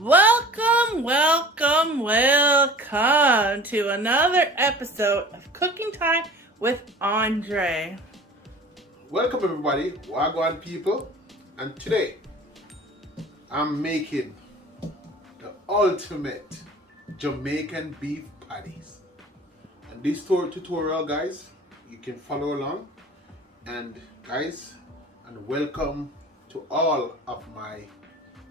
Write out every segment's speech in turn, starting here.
Welcome to another episode of Cooking Time with Andre. Welcome everybody, Wagwan people, and today I'm making the ultimate Jamaican beef patties. And this tutorial, guys, you can follow along. And guys, and welcome to all of my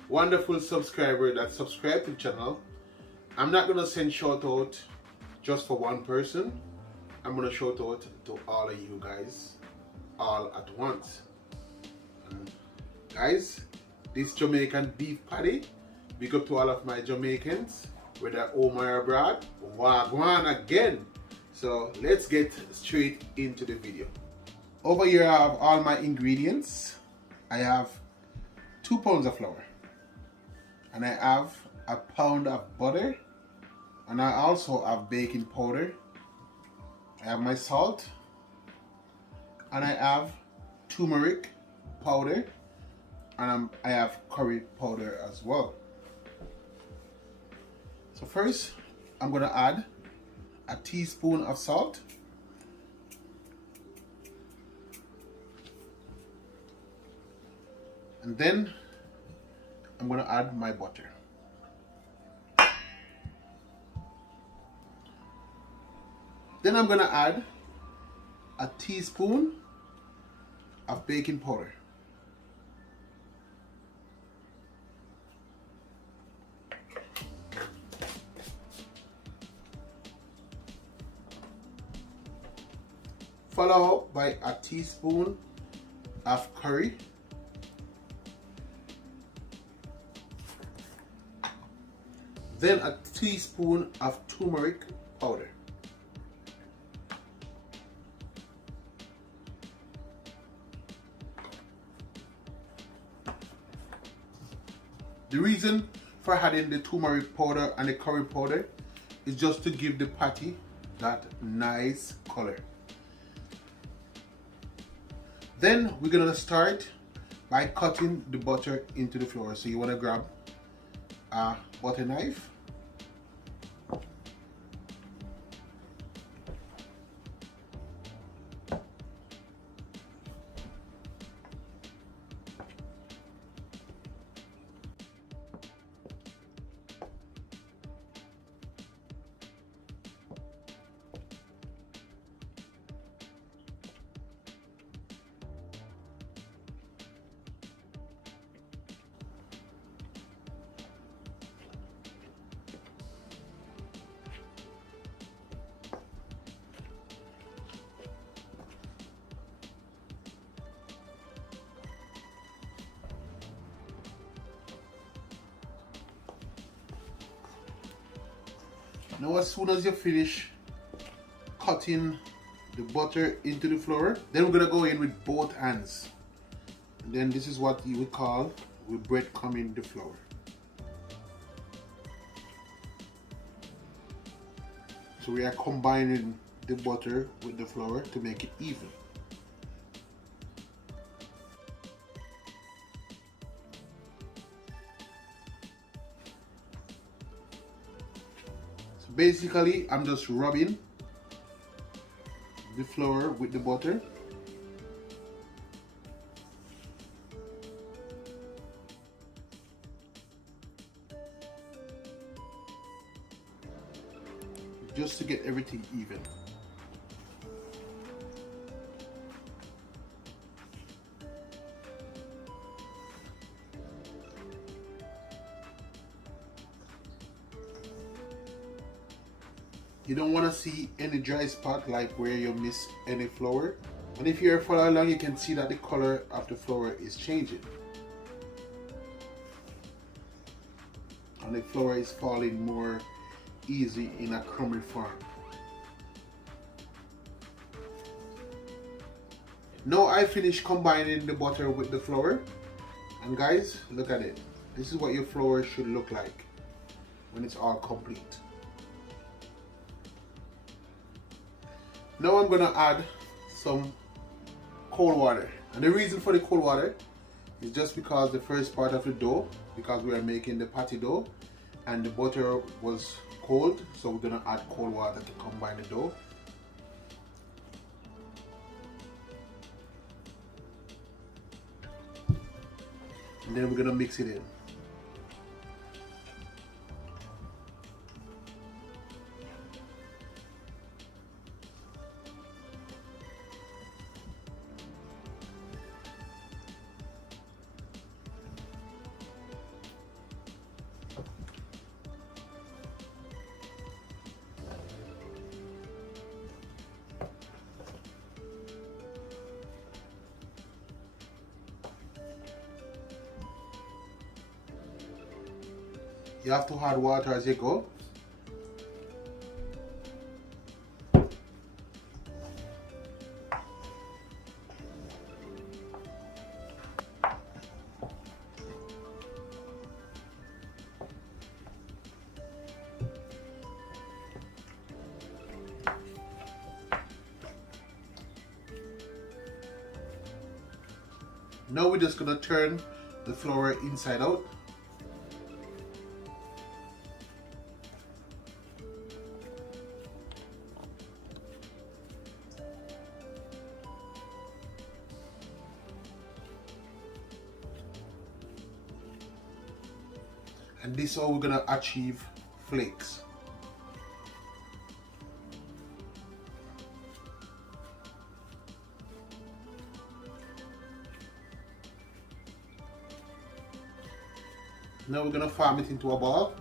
wonderful subscribers that subscribe to the channel. I'm not gonna send shout out just for one person. I'm gonna shout out to all of you guys all at once. And guys, this Jamaican beef patty, big up to all of my Jamaicans, whether home or abroad, wagwan again. So let's get straight into the video. Over here I have all my ingredients. I have 2 pounds of flour, and I have a pound of butter, and I also have baking powder. I have my salt, and I have turmeric powder, and I have curry powder as well. So first I'm gonna add a teaspoon of salt, and then I'm gonna add my butter. Then I'm gonna add a teaspoon of baking powder. Follow up by a teaspoon of curry. Then a teaspoon of turmeric powder. The reason for adding the turmeric powder and the curry powder is just to give the patty that nice color. Then we're gonna start by cutting the butter into the flour. So you wanna grab a butter knife, now as soon as you finish cutting the butter into the flour, then we're gonna go in with both hands. And then this is what you would call with breadcrumbing the flour. So we are combining the butter with the flour to make it even. Basically, I'm just rubbing the flour with the butter. Just to get everything even. You don't want to see any dry spot like where you miss any flour. And if you're following along, you can see that the color of the flour is changing. And the flour is falling more easy in a crummy form. Now I finished combining the butter with the flour. And guys, look at it. This is what your flour should look like when it's all complete. Now I'm gonna add some cold water, and the reason for the cold water It's just because the first part of the dough, because we are making the patty dough and the butter was cold, so we're gonna add cold water to combine the dough. And then we're gonna mix it in. You have to add water as you go. Now we're just gonna turn the flour inside out. And this is how we're gonna achieve flakes. Now we're gonna form it into a ball.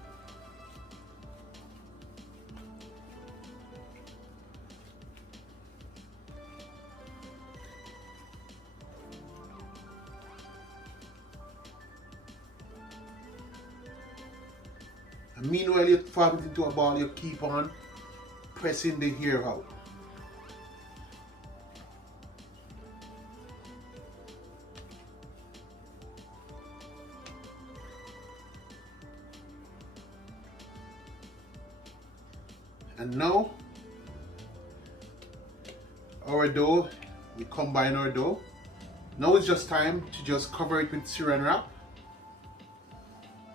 And meanwhile you form it into a ball, you keep on pressing the hair out. And now our dough, we combine our dough. Now it's just time to just cover it with saran wrap.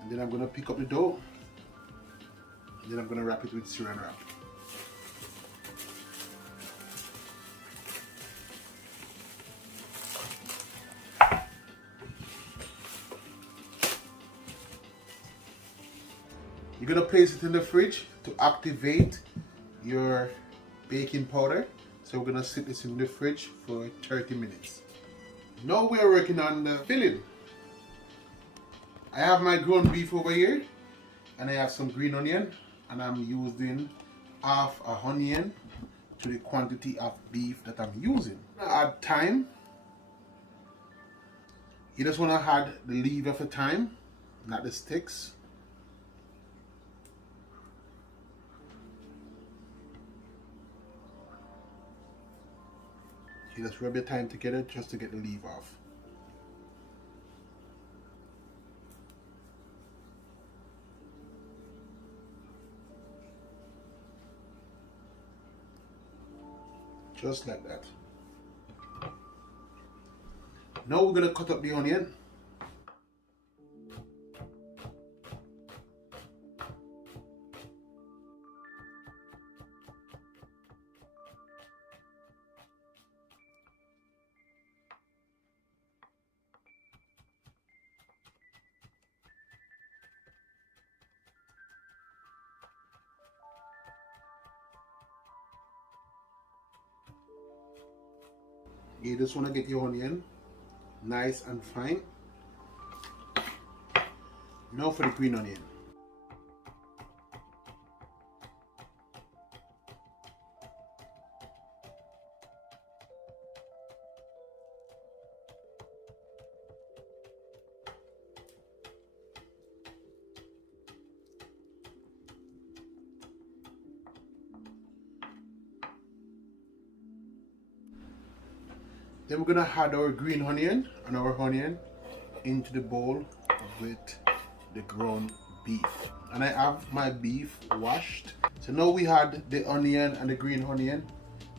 And then I'm gonna pick up the dough. And then I'm gonna wrap it with saran wrap. You're gonna place it in the fridge to activate your baking powder. So we're gonna sit this in the fridge for 30 minutes. Now we are working on the filling. I have my ground beef over here and I have some green onion, and I'm using half a onion to the quantity of beef that I'm using. Add thyme. You just wanna add the leaf of the thyme, not the sticks. You just rub your thyme together just to get the leaf off. Just like that. Now we're gonna cut up the onion. You just want to get your onion nice and fine. Now for the green onion. Then we're gonna add our green onion and our onion into the bowl with the ground beef. And I have my beef washed. So now we add the onion and the green onion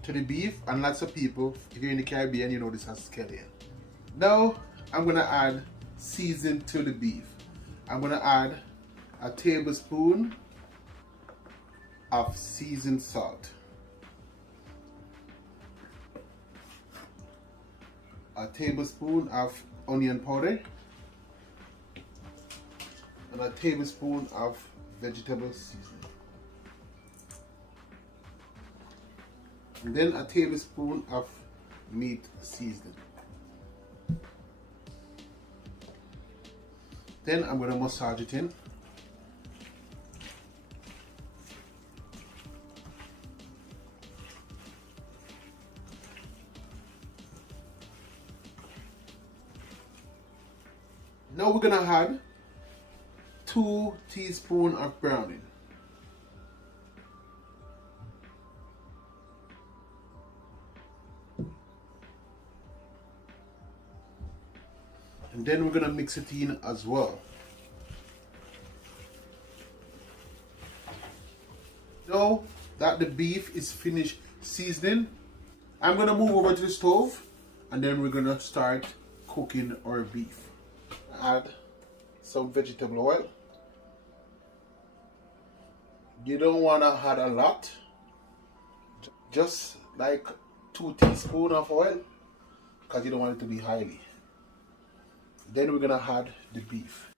to the beef, and lots of people, if you're in the Caribbean, you know this as scallion. Now I'm gonna add seasoning to the beef. I'm gonna add a tablespoon of seasoned salt, a tablespoon of onion powder, and a tablespoon of vegetable seasoning, and then a tablespoon of meat seasoning. Then I'm going to massage it in. Now we're going to add 2 teaspoons of browning. And then we're going to mix it in as well. Now that the beef is finished seasoning, I'm going to move over to the stove and then we're going to start cooking our beef. Add some vegetable oil. You don't want to add a lot, just like 2 teaspoons of oil, because you don't want it to be highly. Then we're gonna add the beef.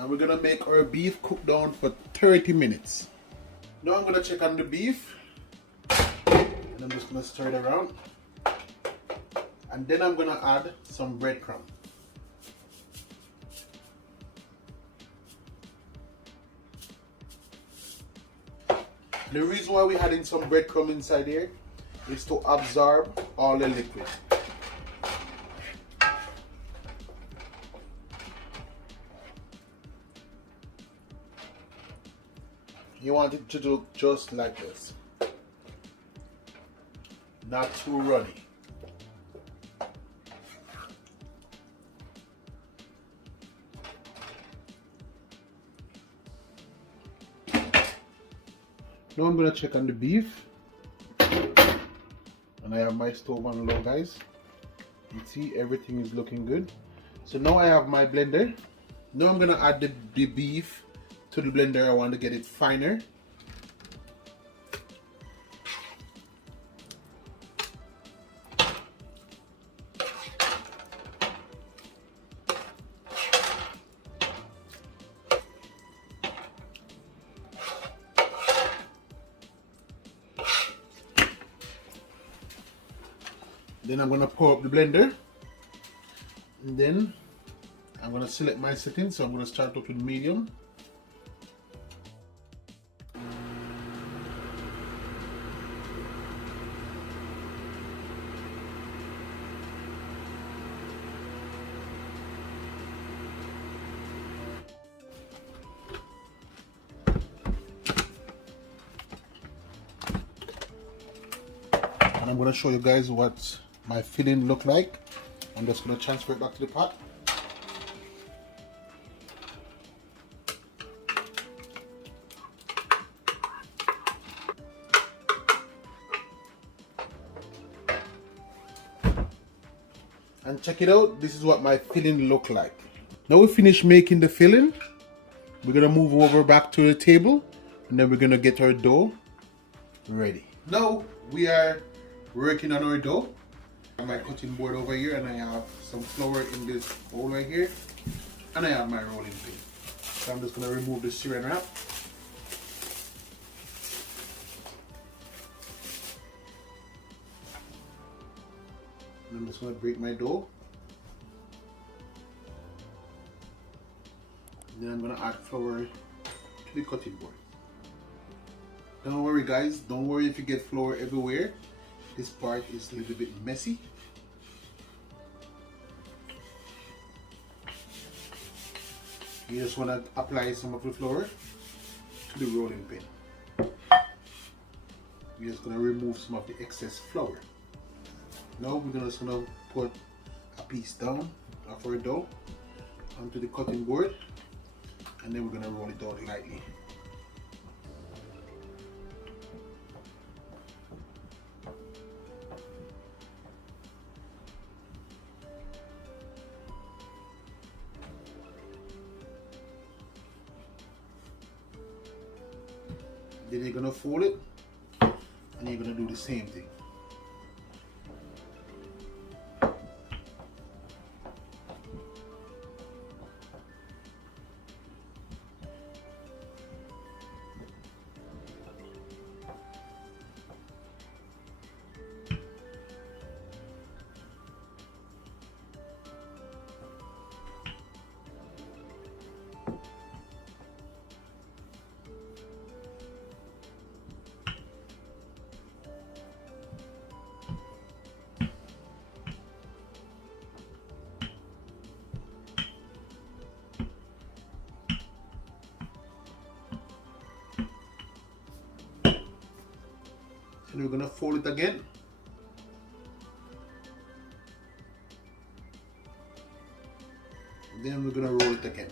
And we're gonna make our beef cook down for 30 minutes. Now I'm gonna check on the beef, and I'm just gonna stir it around. And then I'm gonna add some breadcrumb. The reason why we're adding some breadcrumb inside here is to absorb all the liquid. You want it to look just like this, not too runny. Now I'm going to check on the beef, and I have my stove on low, guys. You see everything is looking good. So now I have my blender. Now I'm going to add the beef to the blender. I want to get it finer. Then I'm going to pour up the blender, and then I'm going to select my settings. So I'm going to start off with medium. And I'm going to show you guys what my filling look like. I'm just going to transfer it back to the pot. And check it out, this is what my filling look like. Now we finished making the filling. We're going to move over back to the table, and then we're going to get our dough ready. Now we are working on our dough. I have my cutting board over here, and I have some flour in this bowl right here, and I have my rolling pin. So I'm just going to remove the saran wrap. And I'm just going to break my dough. And then I'm going to add flour to the cutting board. Don't worry guys, don't worry if you get flour everywhere. This part is a little bit messy. You just want to apply some of the flour to the rolling pin. We're just going to remove some of the excess flour. Now we're just going to put a piece down of our dough onto the cutting board, and then we're going to roll it out lightly. Then you're going to fold it, and you're going to do the same thing. And we're going to fold it again. Then we're going to roll it again.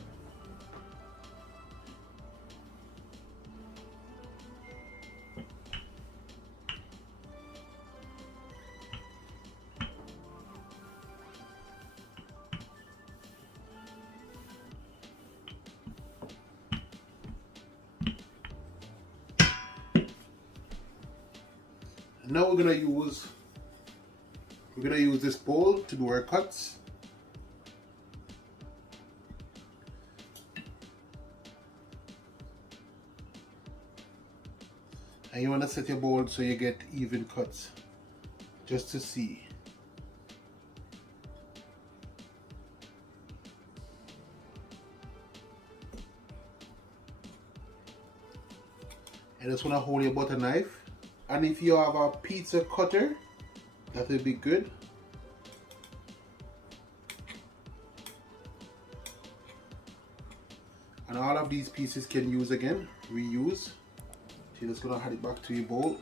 Now we're gonna use this bowl to do our cuts. And you want to set your bowl so you get even cuts, just to see. I just want to hold your butter knife. And if you have a pizza cutter, that will be good. And all of these pieces can use again, reuse. So you're just gonna add it back to your bowl.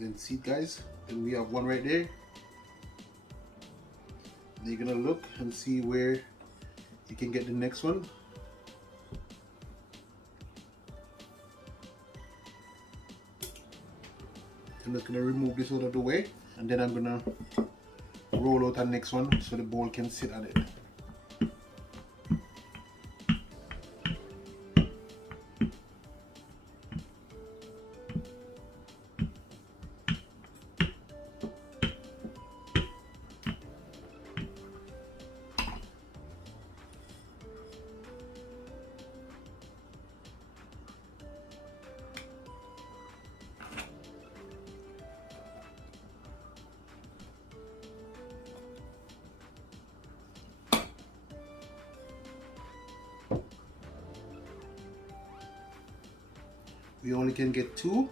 Then see guys, then we have one right there. Then you're gonna look and see where you can get the next one. I'm just going to remove this out of the way, and then I'm going to roll out the next one so the bowl can sit on it. We only can get two.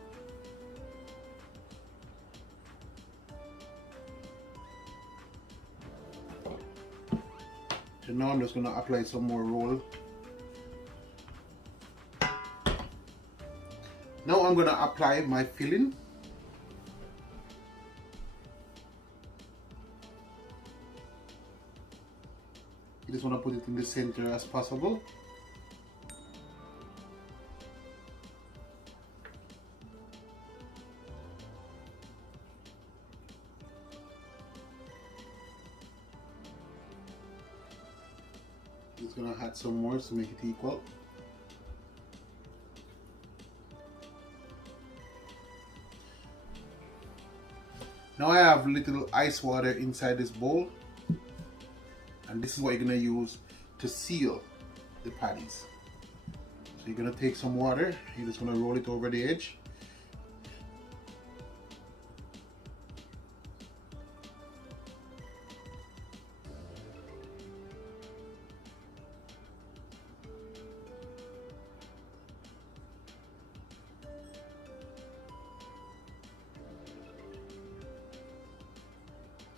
So now I'm just going to apply some more roll. Now I'm going to apply my filling. You just want to put it in the center as possible. Just gonna add some more to make it equal. Now I have little ice water inside this bowl, and this is what you're gonna use to seal the patties. So you're gonna take some water, you're just gonna roll it over the edge.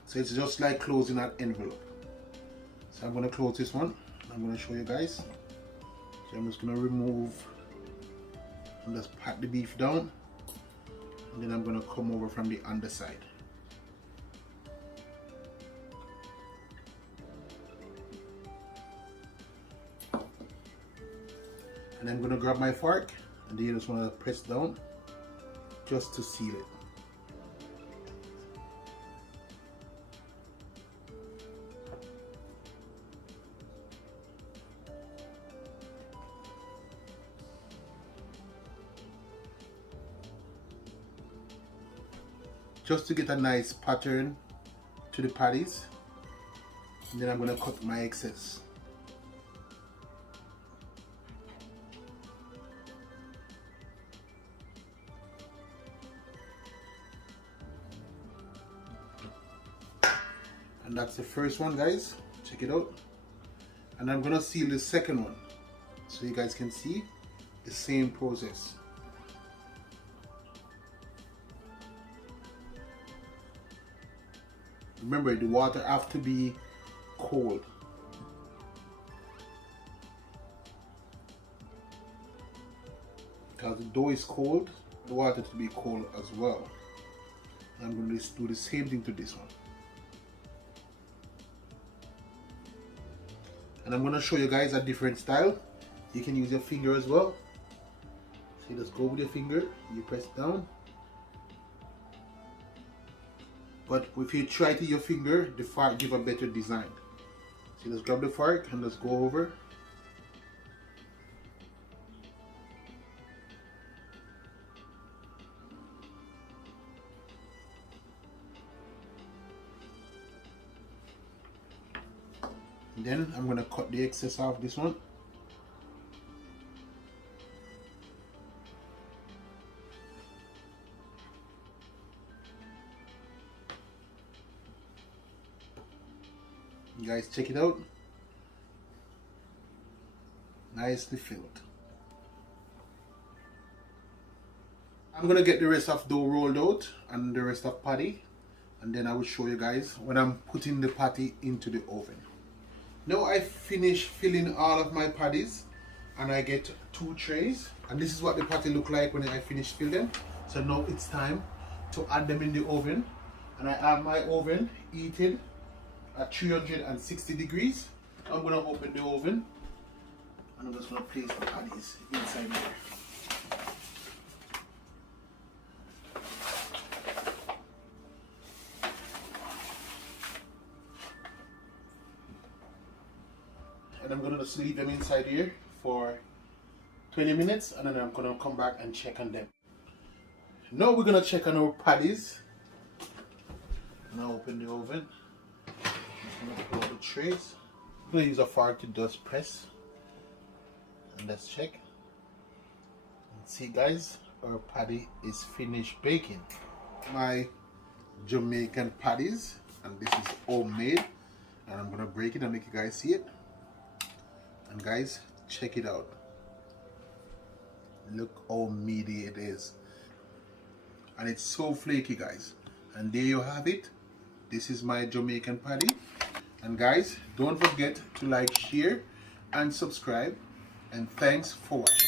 So it's just like closing an envelope. So I'm going to close this one. I'm going to show you guys. So I'm just going to remove and just pat the beef down, and then I'm going to come over from the underside. And I'm going to grab my fork, and then you just want to press down just to seal it. Just to get a nice pattern to the patties, and then I'm going to cut my excess. And that's the first one, guys. Check it out. And I'm going to seal the second one so you guys can see the same process. Remember, the water has to be cold. Because the dough is cold, the water to be cold as well. I'm going to do the same thing to this one. And I'm going to show you guys a different style. You can use your finger as well. So you just go with your finger, you press down. But if you try to your finger, the fork give a better design. So just grab the fork and just go over. And then I'm going to cut the excess off this one. You guys check it out. Nicely filled. I'm gonna get the rest of dough rolled out and the rest of patty, and then I will show you guys when I'm putting the patty into the oven. Now I finished filling all of my patties, and I get 2 trays, and this is what the patty look like when I finish filling them. So now it's time to add them in the oven, and I have my oven heated at 360 degrees. I'm going to open the oven, and I'm just going to place the patties inside there. And I'm going to just leave them inside here for 20 minutes, and then I'm going to come back and check on them. Now we're going to check on our patties. Now open the oven. All the trays. I'm going to use a fork to just press, and let's check and see, guys, our patty is finished baking. My Jamaican patties, and this is homemade, and I'm going to break it and make you guys see it. And guys, check it out. Look how meaty it is, and it's so flaky, guys. And there you have it. This is my Jamaican patty. And guys, don't forget to like, share, and subscribe. And thanks for watching.